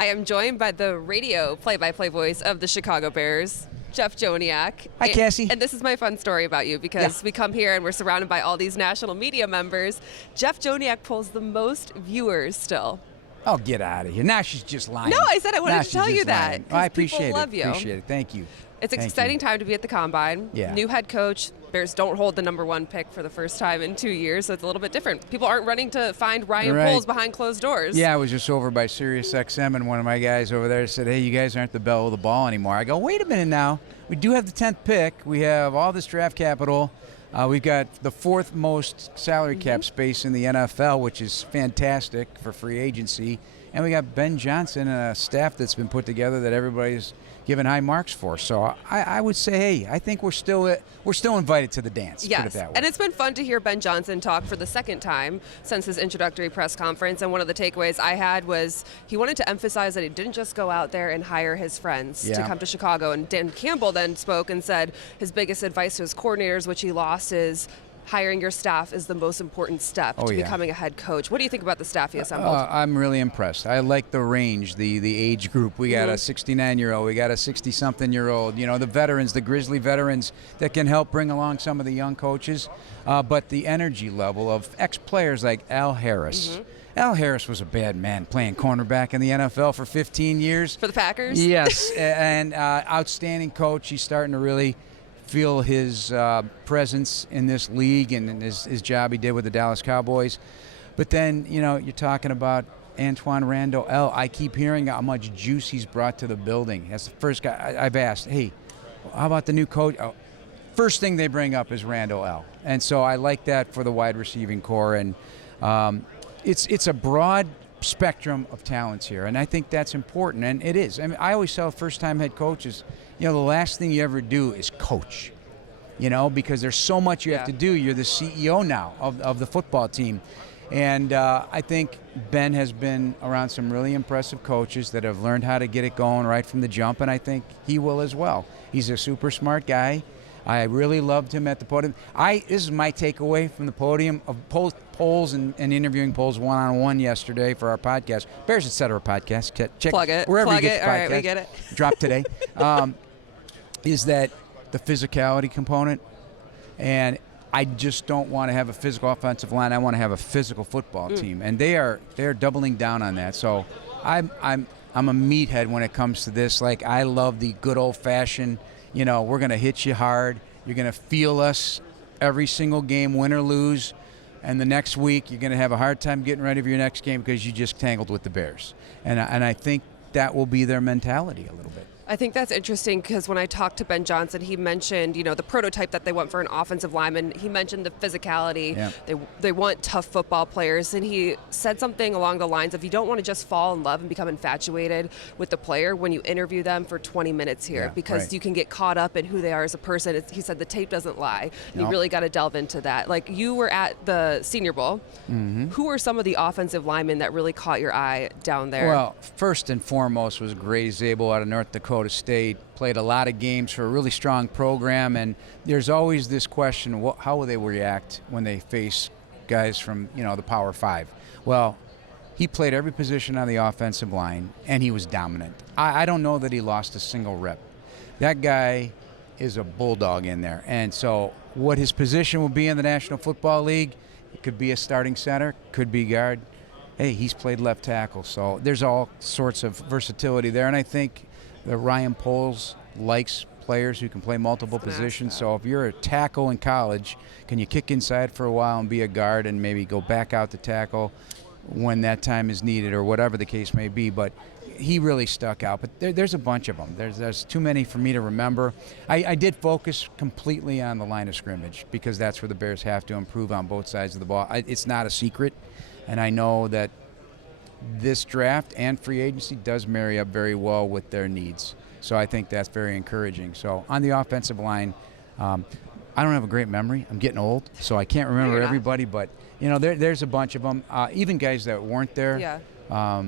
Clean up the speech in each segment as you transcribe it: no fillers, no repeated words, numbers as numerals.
I am joined by the radio play-by-play voice of the Chicago Bears, Jeff Joniak. Hi, Cassie. And this is my fun story about you because we come here and we're surrounded by all these national media members. Jeff Joniak pulls the most viewers still. Oh, get out of here. Now she's just lying. No, I said I wanted to tell you that. Oh, I appreciate it. Love you. Appreciate it. Thank you. It's an exciting time to be at the Combine. Yeah. New head coach. Bears don't hold the #1 pick for the first time in 2 years, so it's a little bit different. People aren't running to find Ryan Poles behind closed doors. Yeah, I was just over by Sirius XM, and one of my guys over there said, hey, you guys aren't the belle of the ball anymore. I go, wait a minute now. We do have the 10th pick. We have all this draft capital. We've got the 4th most salary cap space in the NFL, which is fantastic for free agency. And we got Ben Johnson and a staff that's been put together that everybody's given high marks for. So I would say, hey, I think we're still invited to the dance. Yes, put it that way. And it's been fun to hear Ben Johnson talk for the second time since his introductory press conference. And one of the takeaways I had was he wanted to emphasize that he didn't just go out there and hire his friends to come to Chicago. And Dan Campbell then spoke and said his biggest advice to his coordinators, which he lost, is hiring your staff is the most important step to becoming a head coach. What do you think about the staff he assembled? I'm really impressed. I like the range, the age group. We got a 69-year-old, we got a 60-something-year-old, you know, the veterans, the Grizzly veterans that can help bring along some of the young coaches. But the energy level of ex-players like Al Harris. Al Harris was a bad man playing cornerback in the NFL for 15 years. For the Packers? Yes, and outstanding coach. He's starting to really feel his presence in this league and his job he did with the Dallas Cowboys. But then, you know, you're talking about Antoine Randall. I keep hearing how much juice he's brought to the building. That's the first guy I've asked, hey, how about the new coach? Oh, first thing they bring up is Randall L. And so I like that for the wide receiving core. And it's a broad spectrum of talents here, and I think that's important, and it is. I mean, I always tell first-time head coaches, you know, the last thing you ever do is coach, you know, because there's so much you have to do. You're the CEO now of the football team, and I think Ben has been around some really impressive coaches that have learned how to get it going right from the jump, and I think he will as well. He's a super smart guy. I really loved him at the podium. This is my takeaway from the podium of Poles and interviewing Poles one-on-one yesterday for our podcast, Bears Etc. podcast. Check plug it. Wherever plug you get it. your podcast. All right, we get it. Drop today. Is that the physicality component? And I just don't want to have a physical offensive line. I want to have a physical football team, and they're doubling down on that. So I'm a meathead when it comes to this. Like, I love the good old-fashioned, you know, we're going to hit you hard. You're going to feel us every single game, win or lose. And the next week, you're going to have a hard time getting ready for your next game because you just tangled with the Bears. And I think that will be their mentality a little bit. I think that's interesting because when I talked to Ben Johnson, he mentioned, you know, the prototype that they want for an offensive lineman. He mentioned the physicality. Yeah. They want tough football players. And he said something along the lines of, you don't want to just fall in love and become infatuated with the player when you interview them for 20 minutes here because you can get caught up in who they are as a person. He said the tape doesn't lie. And you really got to delve into that. Like, you were at the Senior Bowl. Who were some of the offensive linemen that really caught your eye down there? Well, first and foremost was Gray Zabel out of North Dakota State. Played a lot of games for a really strong program, and there's always this question, how will they react when they face guys from, you know, the Power 5? Well, he played every position on the offensive line, and he was dominant. I don't know that he lost a single rep. That guy is a bulldog in there, and so what his position will be in the National Football League, it could be a starting center, could be guard. Hey, he's played left tackle, so there's all sorts of versatility there, and I think that Ryan Poles likes players who can play multiple positions. So if you're a tackle in college, can you kick inside for a while and be a guard and maybe go back out to tackle when that time is needed or whatever the case may be? But he really stuck out. But there's a bunch of them. There's too many for me to remember. I did focus completely on the line of scrimmage because that's where the Bears have to improve on both sides of the ball. It's not a secret, and I know that this draft and free agency does marry up very well with their needs. So I think that's very encouraging. So on the offensive line, I don't have a great memory. I'm getting old, so I can't remember everybody. But, you know, there's a bunch of them, even guys that weren't there. Yeah.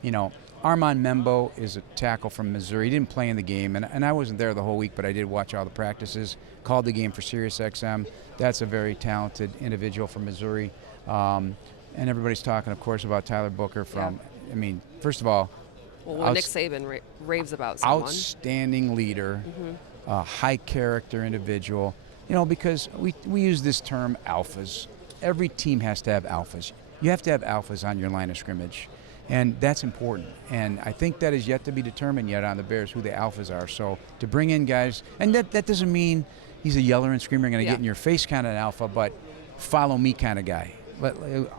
You know, Armand Membo is a tackle from Missouri. He didn't play in the game, and I wasn't there the whole week, but I did watch all the practices, called the game for Sirius XM. That's a very talented individual from Missouri. And everybody's talking, of course, about Tyler Booker from, I mean, first of all, Well, Nick Saban raves about someone. Outstanding leader, high character individual. You know, because we use this term alphas. Every team has to have alphas. You have to have alphas on your line of scrimmage. And that's important. And I think that is yet to be determined yet on the Bears, who the alphas are. So to bring in guys, and that doesn't mean he's a yeller and screamer, going to get in your face kind of an alpha, but follow me kind of guy.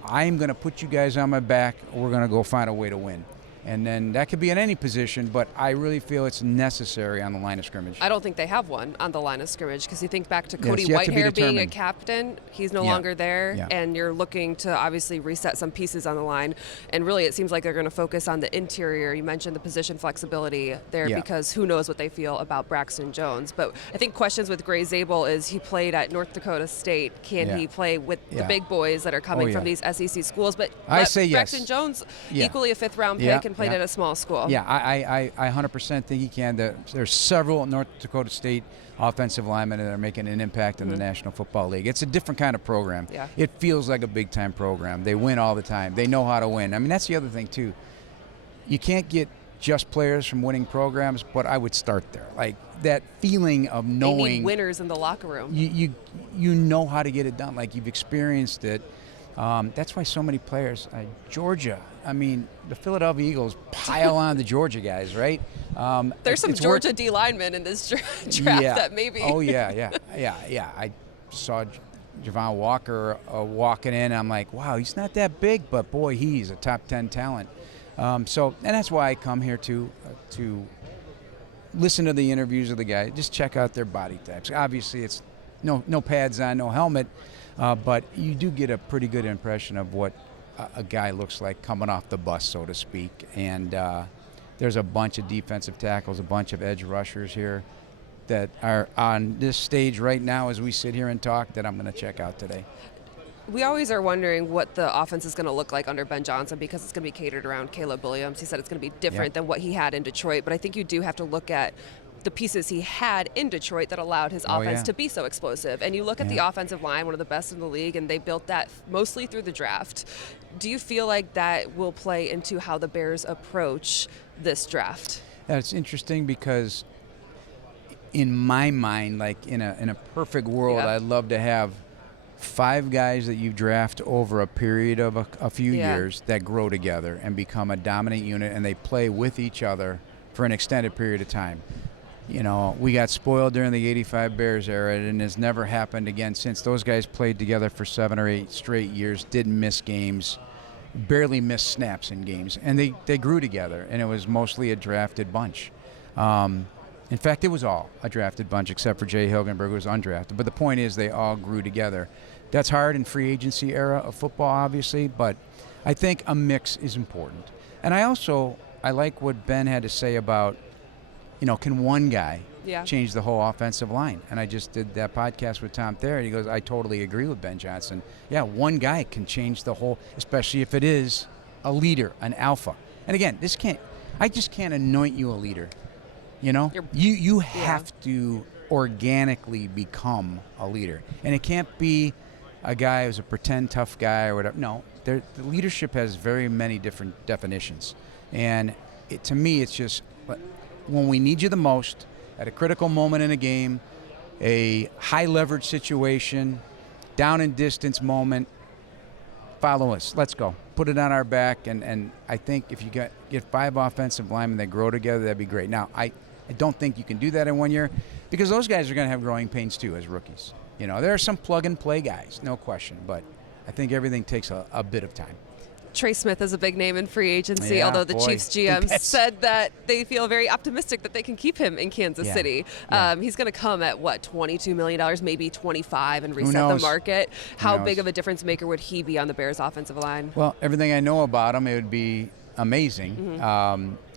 I'm going to put you guys on my back. We're going to go find a way to win. And then that could be in any position, but I really feel it's necessary on the line of scrimmage. I don't think they have one on the line of scrimmage, because you think back to Cody Whitehair being a captain. He's no longer there, and you're looking to obviously reset some pieces on the line. And really, it seems like they're going to focus on the interior. You mentioned the position flexibility there, because who knows what they feel about Braxton Jones. But I think questions with Gray Zabel is he played at North Dakota State. Can he play with the big boys that are coming from these SEC schools? But I say Braxton Jones, equally a fifth-round pick, and played at a small school. Yeah, I 100% think he can. There's several North Dakota State offensive linemen that are making an impact in the National Football League. It's a different kind of program. Yeah. It feels like a big-time program. They win all the time. They know how to win. I mean, that's the other thing, too. You can't get just players from winning programs, but I would start there. Like that feeling of knowing. They need winners in the locker room. You know how to get it done. Like you've experienced it. That's why so many players, Georgia, I mean, the Philadelphia Eagles pile on the Georgia guys, right? There's some Georgia D linemen in this draft that maybe. Oh, yeah. I saw Javon Walker walking in. I'm like, wow, he's not that big, but boy, he's a top 10 talent. And that's why I come here to listen to the interviews of the guys, just check out their body types. Obviously, it's no pads on, no helmet. But you do get a pretty good impression of what a guy looks like coming off the bus, so to speak. And there's a bunch of defensive tackles, a bunch of edge rushers here that are on this stage right now as we sit here and talk that I'm going to check out today. We always are wondering what the offense is going to look like under Ben Johnson, because it's going to be catered around Caleb Williams. He said it's going to be different than what he had in Detroit. But I think you do have to look at the pieces he had in Detroit that allowed his offense to be so explosive. And you look at the offensive line, one of the best in the league, and they built that mostly through the draft. Do you feel like that will play into how the Bears approach this draft? That's interesting, because in my mind, like in a perfect world, I'd love to have 5 guys that you draft over a period of a few years that grow together and become a dominant unit, and they play with each other for an extended period of time. You know, we got spoiled during the 85 Bears era, and it's never happened again since. Those guys played together for 7 or 8 straight years, didn't miss games, barely missed snaps in games, and they grew together, and it was mostly a drafted bunch. In fact, it was all a drafted bunch except for Jay Hilgenberg, who was undrafted. But the point is they all grew together. That's hard in free agency era of football, obviously, but I think a mix is important. And I like what Ben had to say about, can one guy change the whole offensive line? And I just did that podcast with Tom Thayer, and he goes, I totally agree with Ben Johnson. Yeah, one guy can change the whole, especially if it is a leader, an alpha. And again, I just can't anoint you a leader. You have to organically become a leader. And it can't be a guy who's a pretend tough guy or whatever. No, the leadership has very many different definitions. And to me, it's just when we need you the most, at a critical moment in a game, a high leverage situation, down and distance moment, follow us. Let's go. Put it on our back. And I think if you get 5 offensive linemen that grow together, that'd be great. Now, I don't think you can do that in 1 year, because those guys are going to have growing pains too as rookies. There are some plug-and-play guys, no question, but I think everything takes a bit of time. Trey Smith is a big name in free agency, although the Chiefs GM said that they feel very optimistic that they can keep him in Kansas City. He's going to come at, $22 million, maybe $25, and reset the market. How big of a difference maker would he be on the Bears' offensive line? Well, everything I know about him, it would be amazing.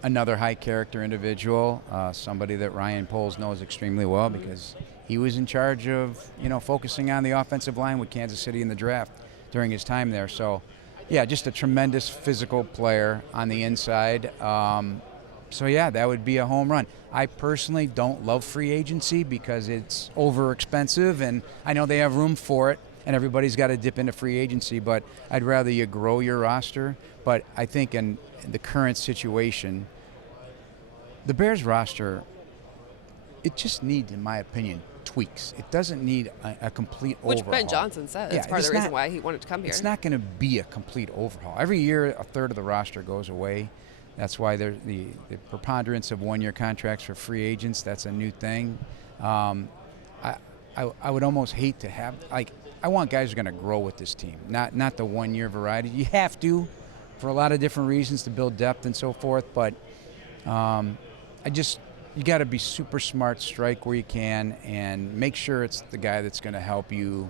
Another high-character individual, somebody that Ryan Poles knows extremely well, because he was in charge of, focusing on the offensive line with Kansas City in the draft during his time there. So, yeah, just a tremendous physical player on the inside. That would be a home run. I personally don't love free agency because it's over expensive, and I know they have room for it, and everybody's got to dip into free agency, but I'd rather you grow your roster. But I think in the current situation, the Bears roster, it just needs, in my opinion, tweaks. It doesn't need a complete overhaul. Which Ben Johnson said. It's part of the reason why he wanted to come here. It's not going to be a complete overhaul. Every year, a third of the roster goes away. That's why there's the preponderance of one-year contracts for free agents. That's a new thing. I would almost hate to have, like, I want guys who are going to grow with this team, not the one-year variety. You have to, for a lot of different reasons, to build depth and so forth. But you got to be super smart, strike where you can, and make sure it's the guy that's going to help you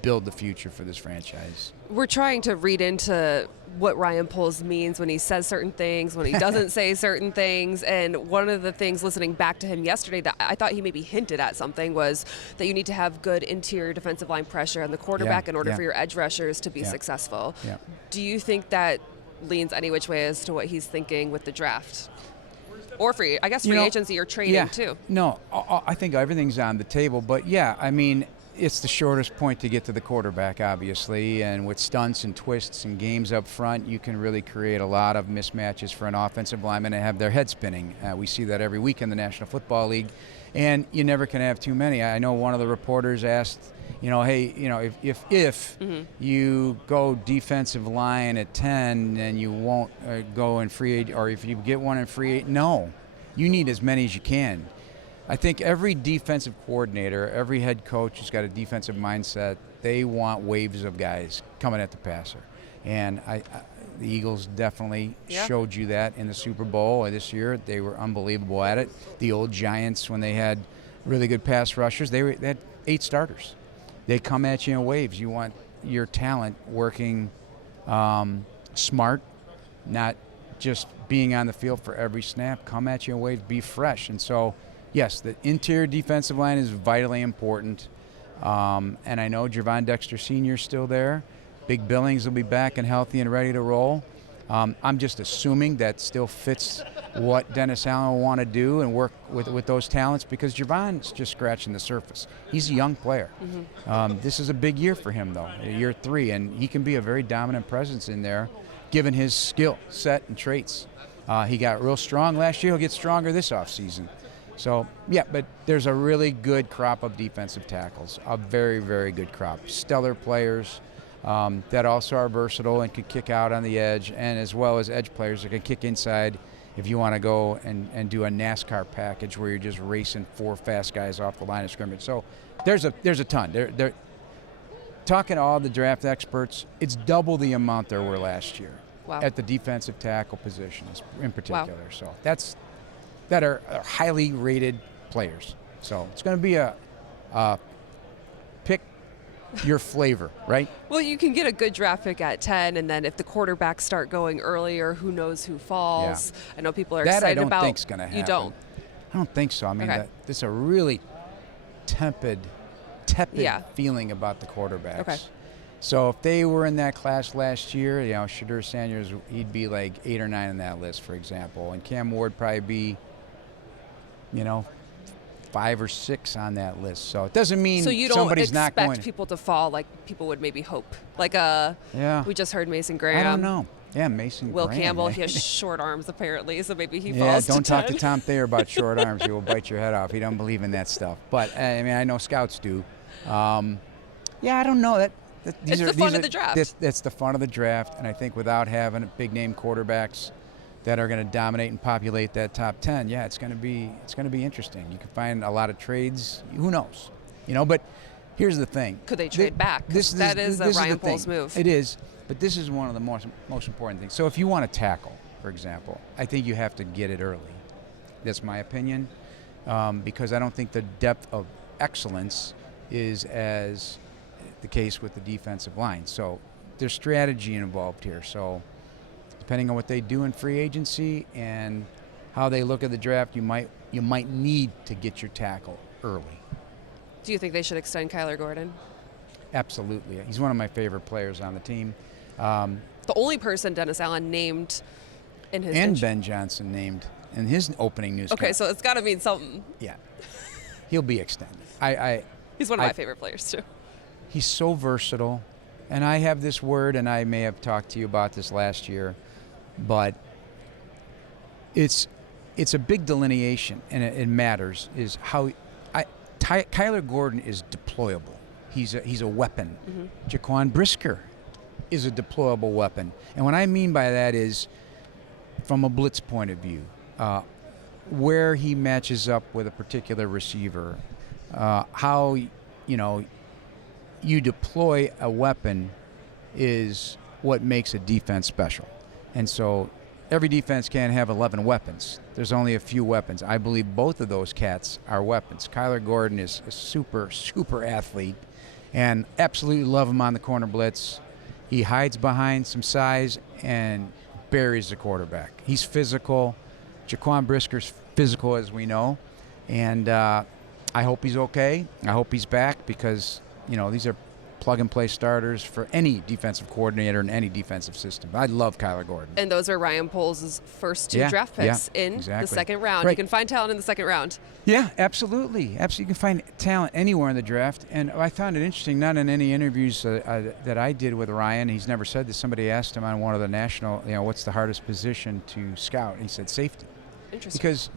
build the future for this franchise. We're trying to read into what Ryan Poles means when he says certain things, when he doesn't say certain things. And one of the things, listening back to him yesterday, that I thought he maybe hinted at something, was that you need to have good interior defensive line pressure on the quarterback in order for your edge rushers to be successful. Yeah. Do you think that leans any which way as to what he's thinking with the draft? Or free agency or trading too? No, I think everything's on the table. But yeah, I mean, it's the shortest point to get to the quarterback, obviously, and with stunts and twists and games up front, you can really create a lot of mismatches for an offensive lineman and have their head spinning. We see that every week in the National Football League, and you never can have too many. I know one of the reporters asked, hey, if you go defensive line at 10, then you won't go in free agent, or if you get one in free agent, no, you need as many as you can. I think every defensive coordinator, every head coach who's got a defensive mindset, they want waves of guys coming at the passer. And the Eagles definitely showed you that in the Super Bowl this year. They were unbelievable at it. The old Giants, when they had really good pass rushers, they had 8 starters. They come at you in waves. You want your talent working smart, not just being on the field for every snap. Come at you in waves, be fresh. And so, yes, the interior defensive line is vitally important. And I know Javon Dexter Sr. is still there. Big Billings will be back and healthy and ready to roll. I'm just assuming that still fits what Dennis Allen will want to do and work with those talents, because Javon's just scratching the surface. He's a young player. This is a big year for him, though, year 3, and he can be a very dominant presence in there, given his skill set and traits. He got real strong last year. He'll get stronger this offseason. So, yeah, but there's a really good crop of defensive tackles, a very, very good crop. Stellar players that also are versatile and can kick out on the edge, and as well as edge players that can kick inside if you want to go and do a NASCAR package where you're just racing 4 fast guys off the line of scrimmage. So there's a ton. They're talking to all the draft experts, it's double the amount there were last year at the defensive tackle positions in particular. So that are highly rated players. So it's going to be a pick your flavor, right? Well, you can get a good draft pick at 10, and then if the quarterbacks start going earlier, who knows who falls. I know people are excited about. That I don't think's going to happen. You don't? I don't think so. I mean, this is a really tepid feeling about the quarterbacks. Okay. So if they were in that class last year, Shadur Sanders, he'd be like 8 or 9 on that list, for example, and Cam Ward probably be, 5 or 6 on that list. So it doesn't mean somebody's not going. So you don't expect people to fall like people would maybe hope. Like we just heard Mason Graham. I don't know. Yeah, Mason Will Graham. Campbell, he has short arms apparently, so maybe he falls don't to talk 10. to Tom Thayer about short arms. He will bite your head off. He don't believe in that stuff. But, I mean, I know scouts do. I don't know. It's the fun of the draft. That's the fun of the draft, and I think without having big-name quarterbacks that are going to dominate and populate that top 10, it's going to be interesting. You can find a lot of trades. Who knows? But here's the thing. Could they trade back? That is a Ryan Poles move. It is, but this is one of the most important things. So if you want to tackle, for example, I think you have to get it early. That's my opinion, because I don't think the depth of excellence is as the case with the defensive line. So there's strategy involved here. So depending on what they do in free agency and how they look at the draft, you might need to get your tackle early. Do you think they should extend Kyler Gordon? Absolutely. He's one of my favorite players on the team. The only person Dennis Allen named in his and Ben Johnson named in his opening news. Okay, so it's got to mean something. Yeah, he'll be extended. He's one of my favorite players too. He's so versatile, and I have this word, and I may have talked to you about this last year, but it's it's a big delineation, and it matters, is how Kyler Gordon is deployable. He's a weapon. Jaquan Brisker is a deployable weapon. And what I mean by that is, from a blitz point of view, where he matches up with a particular receiver, how you deploy a weapon is what makes a defense special. And so every defense can't have 11 weapons. There's only a few weapons. I believe both of those cats are weapons. Kyler Gordon is a super, super athlete, and absolutely love him on the corner blitz. He hides behind some size and buries the quarterback. He's physical. Jaquan Brisker's physical, as we know. And I hope he's okay. I hope he's back, because, these are plug-and-play starters for any defensive coordinator in any defensive system. I love Kyler Gordon. And those are Ryan Poles' first two draft picks in the second round. Right. You can find talent in the second round. Yeah, absolutely. Absolutely. You can find talent anywhere in the draft. And I found it interesting, not in any interviews that I did with Ryan. He's never said this. Somebody asked him on one of the national, what's the hardest position to scout? And he said safety. Interesting. Because,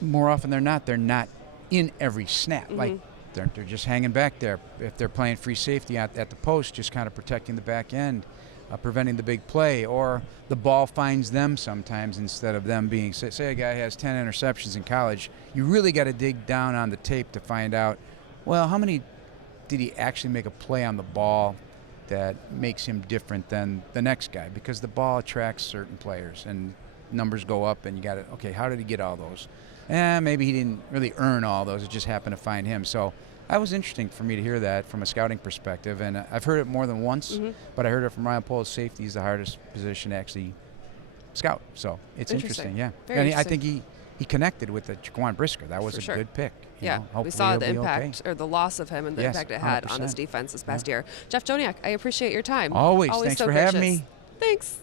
more often than not, they're not in every snap. Like, they're just hanging back there. If they're playing free safety at the post, just kind of protecting the back end, preventing the big play, or the ball finds them sometimes instead of them being, say a guy has 10 interceptions in college, you really got to dig down on the tape to find out, well, how many did he actually make a play on the ball that makes him different than the next guy? Because the ball attracts certain players, and numbers go up, and you got to, okay, how did he get all those? Maybe he didn't really earn all those. It just happened to find him. So that was interesting for me to hear that from a scouting perspective. And I've heard it more than once, but I heard it from Ryan Poles. Safety is the hardest position to actually scout. So it's interesting. Yeah. Very and interesting. I think he connected with the Jaquan Brisker. That was For a sure. good pick. Yeah, we saw the impact or the loss of him and the impact it had on this defense this past year. Jeff Joniak, I appreciate your time. Always. Always Thanks so for gracious. having me. Thanks.